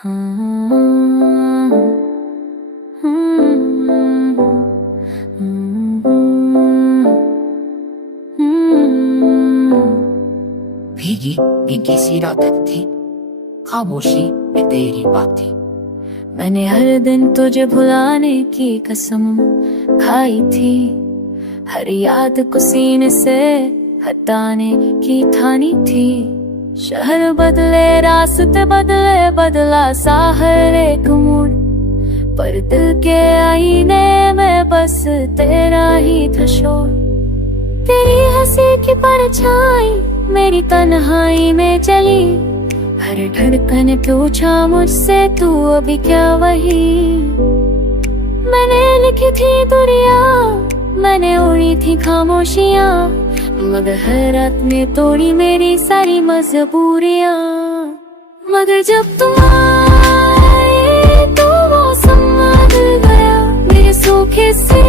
भीगी भीगी सी रात थी, खामोशी में तेरी बात थी। मैंने हर दिन तुझे भुलाने की कसम खाई थी, हर याद को सीने से हटाने की ठानी थी। शहर बदले, रास्ते बदले, बदला सा हर एक मूड, पर दिल के आईने में बस तेरा ही था शोर। तेरी हंसी की परछाई मेरी तन्हाई में चली, हर धड़कन पूछा मुझसे तू अभी क्या वही। मैंने लिखी थी दुनिया, मैंने उड़ी थी खामोशियाँ, मगर हर रात ने तोड़ी मेरी सारी मजबूरियाँ। मगर जब तुम आए तो मौसम बदल गया, मेरे सूखे से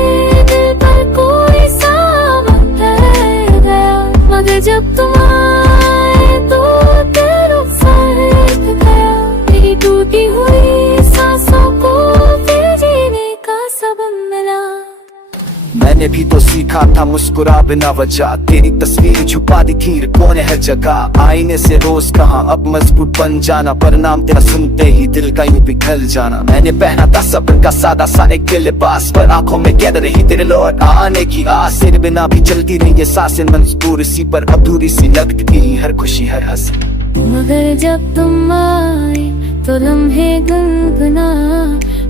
दिल पर कोई सावन ठहर गया। मगर जब तुम आए तो दिल फट गया, मेरी टूटी हुई सांसों को फिर जीने का सबक मिला। मैंने भी तो सीखा था मुस्कुरा बिना वजह, तेरी तस्वीर छुपा दी खीर कौन है जगह। आईने से रोज कहा अब मजबूत बन जाना, पर नाम तेरा सुनते ही दिल का यूं पिघल जाना। मैंने पहना था सब्र का सादा सा एक लिबास, पर आंखों में कैद रही तेरे लौट आने की आस। तेरे बिना भी चलती रही ये सांसें मजबूर सी, पर अधूरी सी लगती हर खुशी हर हंसी। मगर जब तुम आए तो लम्हे गुनगुना,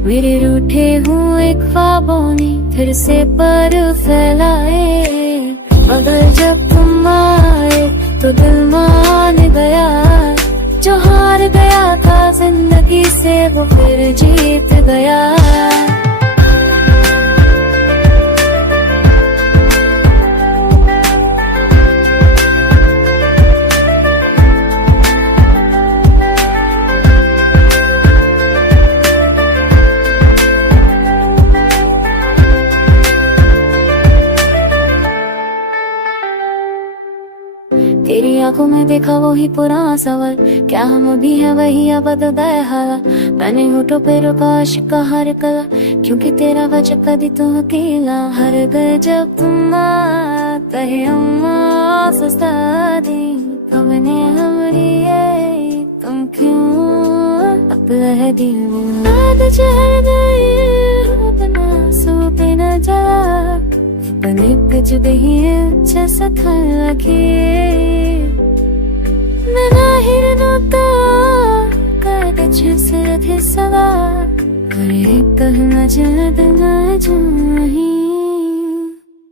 मेरे रूठे हुए ख्वाबों ने फिर से पर फैलाए। मगर जब तुम आए तो दिल मान गया, जो हार गया था जिंदगी से वो फिर जीत गया। तेरी आंखों में देखा वही पुराना सवाल, क्या हम अभी है वही अब बदल हाल। मैंने होठों पे रुका आशिक का हर कला, क्योंकि तेरा वजह कभी तो अकेला। हर घर जब तुम आते है अम्मा सस्ता दी, हमने हमरी तुम क्यों अब रह दी। याद चढ़ गई अपना सोते न जला, बने कुछ भी जैसा था लगे। मैंने हिरनोता कागज से रखे सवार, करे कहना जद ना जाही।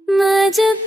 मैं जब